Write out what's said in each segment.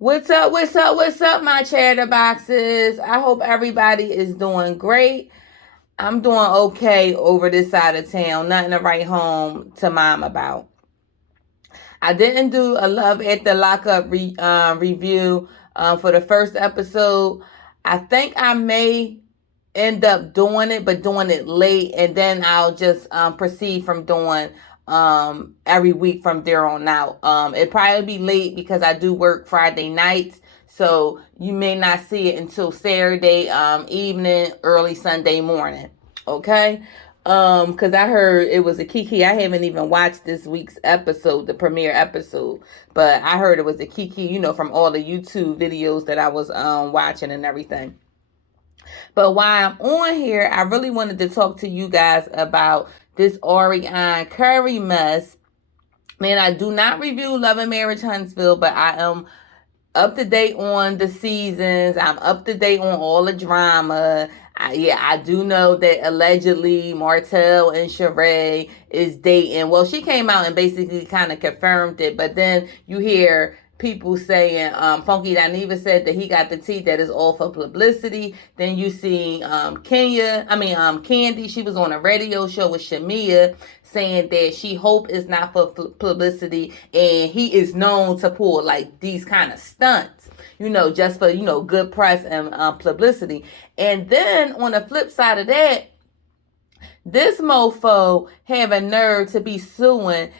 What's up, my chatterboxes? I hope everybody is doing great. I'm doing okay over this side of town. Nothing to write home to mom about. I didn't do a Love at the Lockup review for the first episode. I think I may end up doing it, but doing it late, and then I'll just proceed from doing every week from there on out. It'll probably be late because I do work Friday nights, so you may not see it until Saturday evening, early Sunday morning. Okay. Because I heard it was a Kiki. I haven't even watched this week's episode, the premiere episode, but I heard it was a Kiki, from all the YouTube videos that I was watching and everything. But while I'm on here, I really wanted to talk to you guys about this Arionne curry mess. Man, I do not review Love and Marriage Huntsville, but I am up to date on the seasons. I'm up to date on all the drama. I do know that allegedly Martell and Sheree is dating. Well, she came out and basically kind of confirmed it, but then you hear people saying, Funky Dineva said that he got the tea that is all for publicity. Then you see Candy, she was on a radio show with Shamia saying that she hope it's not for publicity, and he is known to pull like these kind of stunts, just for, good press and publicity. And then on the flip side of that, this mofo have a nerve to be suing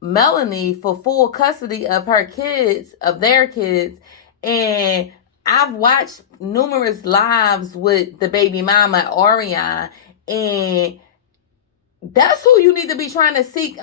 Melanie for full custody of their kids. And I've watched numerous lives with the baby mama, Arion, and that's who you need to be trying to seek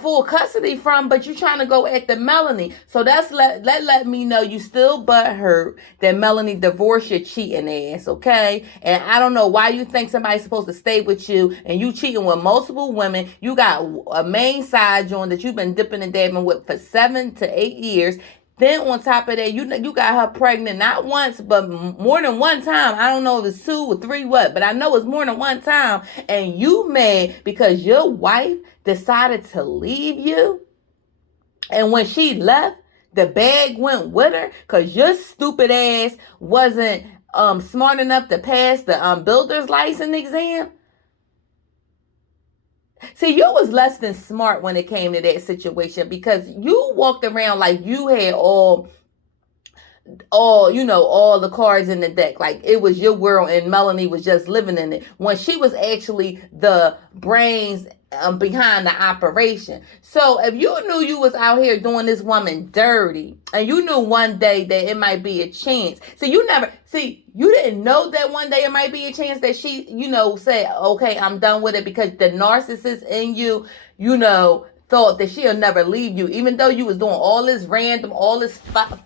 full custody from, but you're trying to go at the Melanie. So that's let me know you still butthurt that Melanie divorced your cheating ass, okay? And I don't know why you think somebody's supposed to stay with you and you cheating with multiple women. You got a main side joint that you've been dipping and dabbing with for 7 to 8 years. Then on top of that, you got her pregnant not once, but more than one time. I don't know if it's 2 or 3 but I know it's more than one time. And you mad because your wife decided to leave you. And when she left, the bag went with her because your stupid ass wasn't smart enough to pass the builder's license exam. See, you was less than smart when it came to that situation because you walked around like you had all the cards in the deck. Like it was your world and Melanie was just living in it when she was actually the brains behind the operation. So if you knew you was out here doing this woman dirty and you knew one day that it might be a chance. You didn't know that one day it might be a chance that she, said, okay, I'm done with it, because the narcissist in you, thought that she'll never leave you, even though you was doing all this random, all this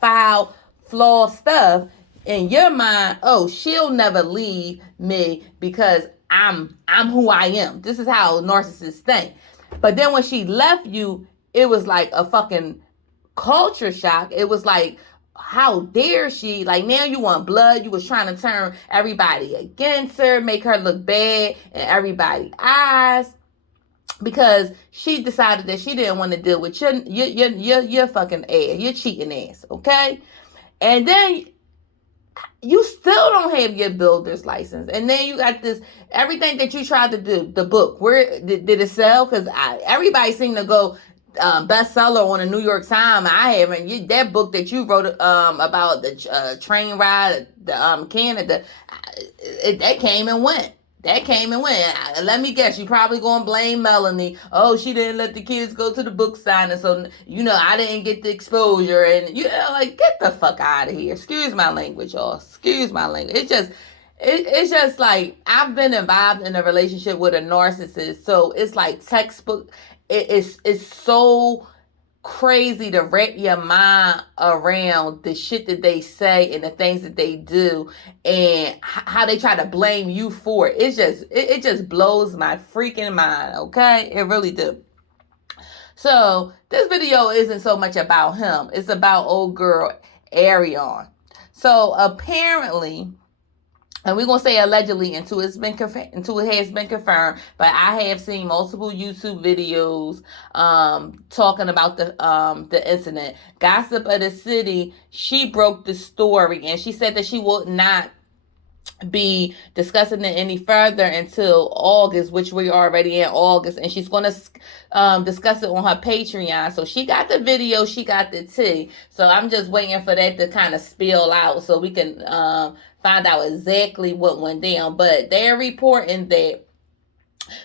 foul, flawed stuff in your mind. Oh, she'll never leave me because I'm who I am. This is how narcissists think. But then when she left you, it was like a fucking culture shock. It was like, how dare she? Like, now you want blood. You was trying to turn everybody against her, make her look bad in everybody's eyes, because she decided that she didn't want to deal with your fucking ass, your cheating ass, okay? And then you still don't have your builder's license. And then you got this, everything that you tried to do, the book, where did it sell? Because everybody seemed to go bestseller on the New York Times. I haven't. That book that you wrote about the train ride, the Canada, that came and went. That came and went. Let me guess, you probably gonna blame Melanie. Oh, she didn't let the kids go to the book signing, so I didn't get the exposure. And like, get the fuck out of here. Excuse my language, y'all. Excuse my language. It's just like, I've been involved in a relationship with a narcissist, so it's like textbook. It's so crazy to wrap your mind around the shit that they say and the things that they do and how they try to blame you for it. It just blows my freaking mind, okay? It really do. So this video isn't so much about him. It's about old girl Arion. So apparently, and we're going to say allegedly until it has been confirmed, but I have seen multiple YouTube videos talking about the incident. Gossip of the City, she broke the story, and she said that she would not be discussing it any further until August, which we're already in August, and she's going to discuss it on her Patreon. So she got the video, she got the tea. So I'm just waiting for that to kind of spill out so we can find out exactly what went down. But they're reporting that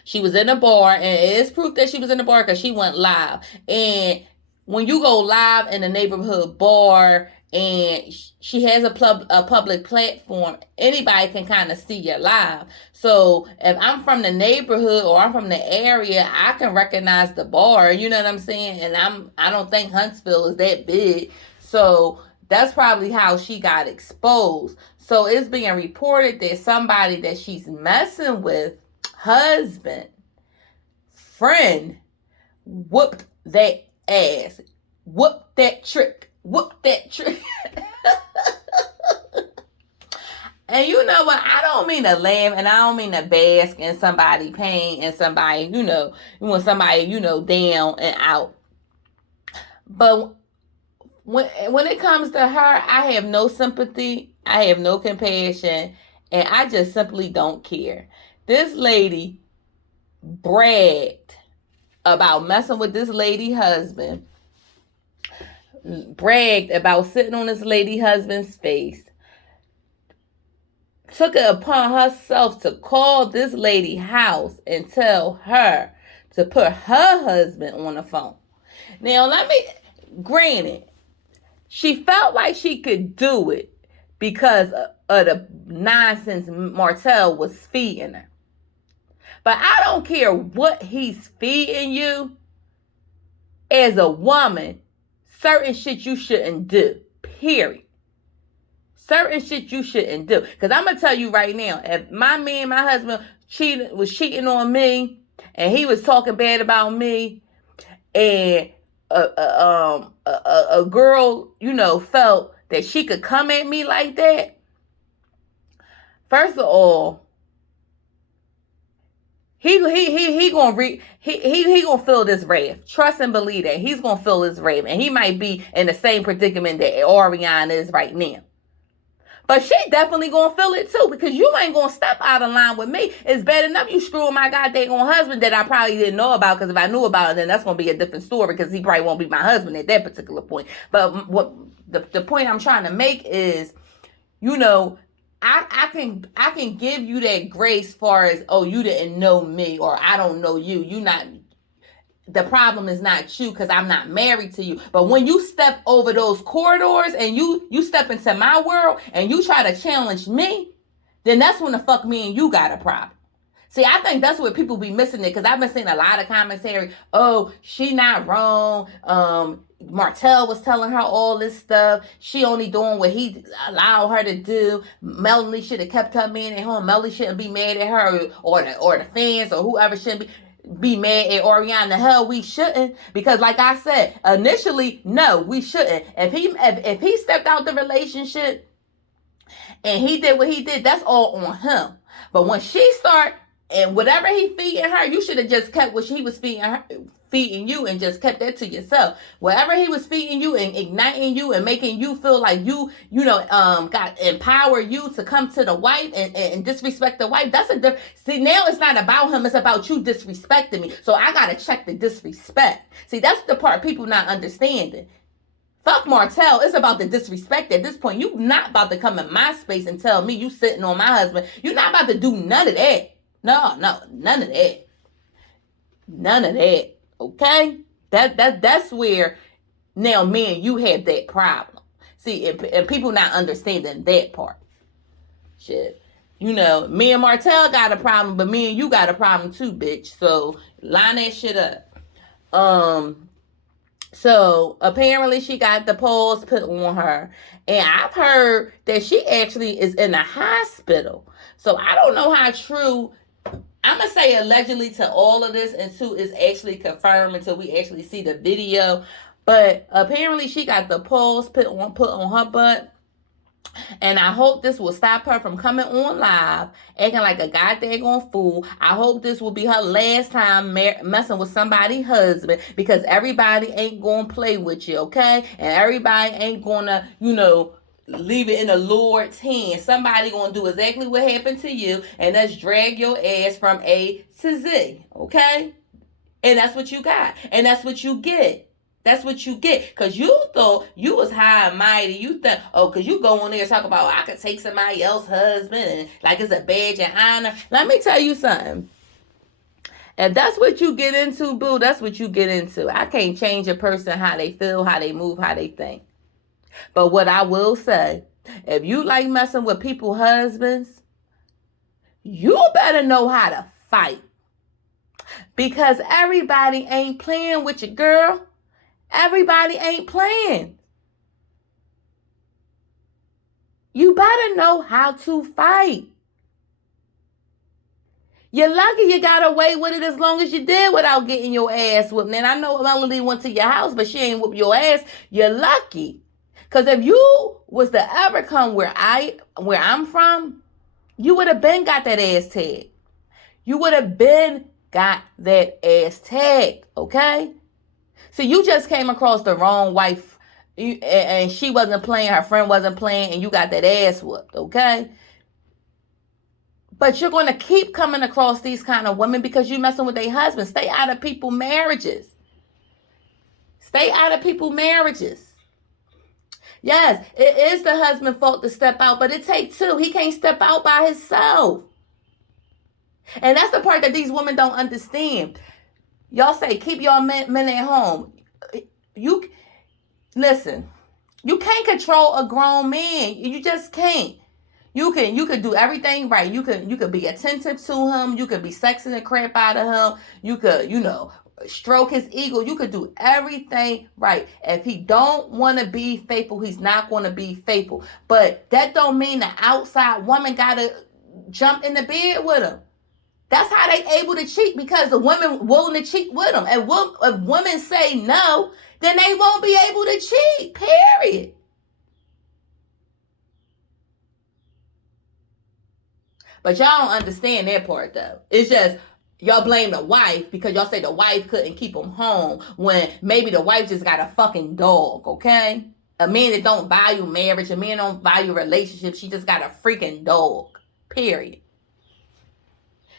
she was in a bar, and it is proof that she was in the bar because she went live. And when you go live in a neighborhood bar and she has a public platform, anybody can kind of see you live. So if I'm from the neighborhood or I'm from the area, I can recognize the bar, you know what I'm saying? And I don't think Huntsville is that big. So that's probably how she got exposed. So it's being reported that somebody that she's messing with, husband, friend, whooped that ass, whooped that trick. And you know what? I don't mean to laugh and I don't mean to bask in somebody's pain and somebody, when somebody, down and out. But when it comes to her, I have no sympathy. I have no compassion. And I just simply don't care. This lady bragged about messing with this lady husband. Bragged about sitting on this lady husband's face. Took it upon herself to call this lady house and tell her to put her husband on the phone. Now, granted, she felt like she could do it because of the nonsense Martell was feeding her. But I don't care what he's feeding you. As a woman, certain shit you shouldn't do. Period. Certain shit you shouldn't do. Because I'm going to tell you right now, if my husband was cheating on me, and he was talking bad about me, and a girl, felt that she could come at me like that, first of all, he gonna feel this wrath. Trust and believe that he's gonna feel this wrath, and he might be in the same predicament that Arionne is right now. But she definitely gonna feel it too, because you ain't gonna step out of line with me. It's bad enough you screwing my goddamn husband that I probably didn't know about, because if I knew about it, then that's gonna be a different story, because he probably won't be my husband at that particular point. But what the point I'm trying to make is, I can give you that grace far as, oh, you didn't know me, or I don't know you. The problem is not you, because I'm not married to you. But when you step over those corridors and you step into my world and you try to challenge me, then that's when the fuck me and you got a problem. See, I think that's where people be missing it, because I've been seeing a lot of commentary. Oh, she not wrong. Martell was telling her all this stuff. She only doing what he allowed her to do. Melody should have kept her man at home. Melody shouldn't be mad at her, or the fans or whoever shouldn't be mad at Arion. The hell we shouldn't, because like I said initially, no, we shouldn't. If he stepped out the relationship and he did what he did, that's all on him. But when she start, and whatever he feeding her, you should have just kept what he was feeding you and just kept that to yourself. Whatever he was feeding you and igniting you and making you feel like got empower you to come to the wife and disrespect the wife. That's a different. See, now it's not about him. It's about you disrespecting me. So I got to check the disrespect. See, that's the part people not understanding. Fuck Martell. It's about the disrespect at this point. You not about to come in my space and tell me you sitting on my husband. You're not about to do none of that. No, none of that. None of that. Okay? That's where now me and you have that problem. See, and people not understanding that part. Shit. Me and Martell got a problem, but me and you got a problem too, bitch. So line that shit up. So apparently she got the pause put on her. And I've heard that she actually is in a hospital. So I don't know how true. I'm going to say allegedly to all of this until it's actually confirmed, until we actually see the video. But apparently she got the pause put on her butt. And I hope this will stop her from coming on live, acting like a goddamn fool. I hope this will be her last time messing with somebody's husband, because everybody ain't going to play with you, okay? And everybody ain't going to, leave it in the Lord's hands. Somebody going to do exactly what happened to you, and that's drag your ass from A to Z, okay? And that's what you got. And that's what you get. That's what you get. Because you thought you was high and mighty. You think, because you go on there and talk about, I could take somebody else's husband and like it's a badge of honor. Let me tell you something. If that's what you get into, boo, that's what you get into. I can't change a person how they feel, how they move, how they think. But what I will say, if you like messing with people's husbands, you better know how to fight. Because everybody ain't playing with you, girl. Everybody ain't playing. You better know how to fight. You're lucky you got away with it as long as you did without getting your ass whooped. And I know Melody went to your house, but she ain't whooped your ass. You're lucky. Because if you was to ever come where I'm from, you would have been got that ass tagged. You would have been got that ass tagged, okay? So you just came across the wrong wife, and she wasn't playing, her friend wasn't playing, and you got that ass whooped, okay? But you're going to keep coming across these kind of women because you're messing with their husbands. Stay out of people's marriages. Stay out of people's marriages. Yes, it is the husband's fault to step out, but it takes two. He can't step out by himself. And that's the part that these women don't understand. Y'all say, keep your men at home. Listen, you can't control a grown man. You just can't. You can do everything right. You could be attentive to him. You could be sexing the crap out of him. You could, stroke his ego. You could do everything right. If he don't want to be faithful, he's not going to be faithful. But that don't mean the outside woman got to jump in the bed with him. That's how they able to cheat, because the women willing to cheat with them. And if women say no, then they won't be able to cheat, period. But y'all don't understand that part, though. It's just y'all blame the wife because y'all say the wife couldn't keep him home when maybe the wife just got a fucking dog, okay? A man that don't value marriage, a man don't value relationships, she just got a freaking dog, period.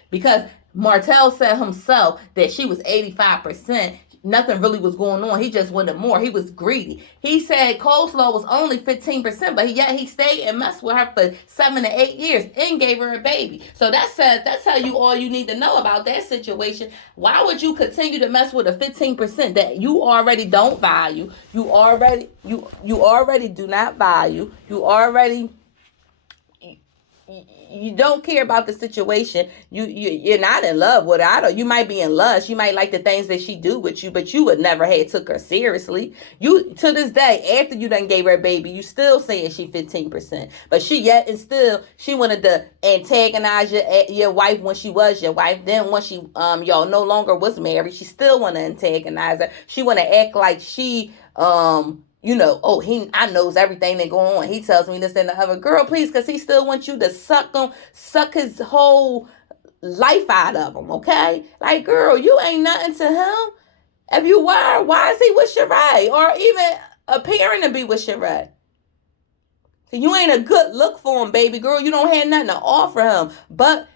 Because Martell said himself that she was 85%. Nothing really was going on. He just wanted more. He was greedy. He said coleslaw was only 15%, but yet he stayed and messed with her for 7 to 8 years and gave her a baby. So that's how you all you need to know about that situation. Why would you continue to mess with a 15% that you already don't value? You already do not value. You don't care about the situation. You're not in love with her. You might be in lust. You might like the things that she do with you, but you would never have took her seriously. You, to this day, after you done gave her a baby, you still saying she 15%. But she wanted to antagonize your wife when she was your wife. Then when she y'all no longer was married, she still want to antagonize her. She want to act like she I knows everything that going on. He tells me this and the other. Girl, please, because he still wants you to suck his whole life out of him, okay? Like, girl, you ain't nothing to him. If you were, why is he with Sheree? Or even appearing to be with Sheree? You ain't a good look for him, baby girl. You don't have nothing to offer him but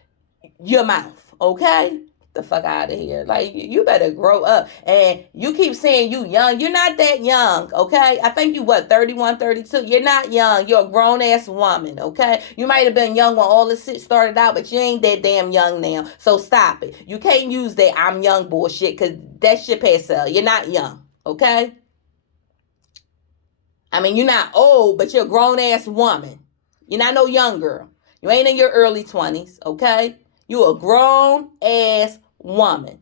your mouth, okay? The fuck out of here. Like, you better grow up. And you keep saying you young. You're not that young, okay? I think you 31, 32. You're not young. You're a grown-ass woman, okay? You might have been young when all this shit started out, but you ain't that damn young now. So stop it. You can't use that I'm young bullshit, because that shit past sell. You're not young, okay? I mean, you're not old, but you're a grown-ass woman. You're not no young girl. You ain't in your early 20s, okay? You a grown-ass woman.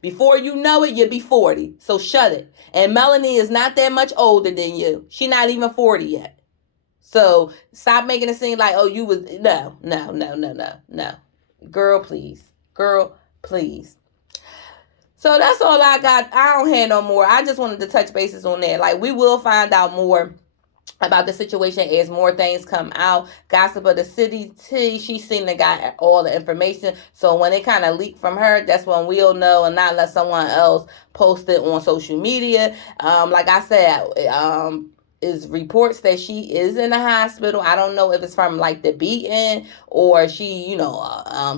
Before you know it, you'll be 40. So shut it. And Melanie is not that much older than you. She's not even 40 yet. So stop making it seem like, oh, you was, no. Girl, please. Girl, please. So that's all I got. I don't have no more. I just wanted to touch bases on that. Like, we will find out more about the situation as more things come out. Gossip of the City T, she seemed to got all the information. So when it kind of leaked from her, that's when we'll know, and not let someone else post it on social media. Like I said, is reports that she is in the hospital. I don't know if it's from like the beating or she,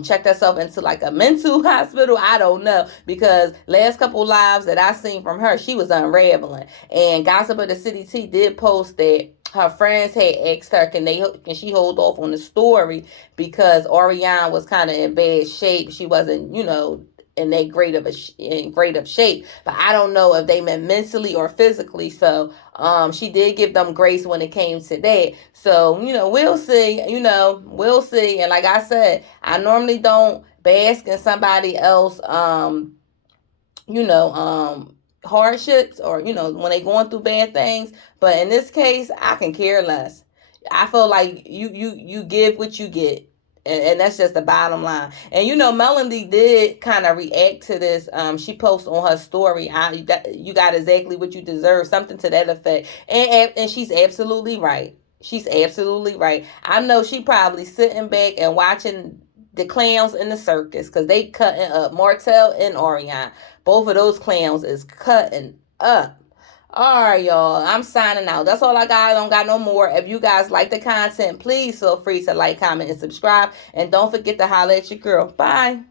checked herself into like a mental hospital. I don't know, because last couple lives that I seen from her, she was unraveling. And Gossip of the City T did post that her friends had asked her, can she hold off on the story because Arionne was kind of in bad shape. She wasn't, in that great of shape, but I don't know if they meant mentally or physically. So she did give them grace when it came to that. So we'll see. We'll see. And like I said, I normally don't bask in somebody else hardships or when they going through bad things, but in this case I can care less. I feel like you give what you get. And that's just the bottom line. And Melody did kind of react to this. She posted on her story, you got exactly what you deserve, something to that effect. And she's absolutely right. She's absolutely right. I know she probably sitting back and watching the clowns in the circus, because they cutting up. Martell and Arion, both of those clowns is cutting up. All right, y'all. I'm signing out. That's all I got. I don't got no more. If you guys like the content, please feel free to like, comment, and subscribe. And don't forget to holler at your girl. Bye.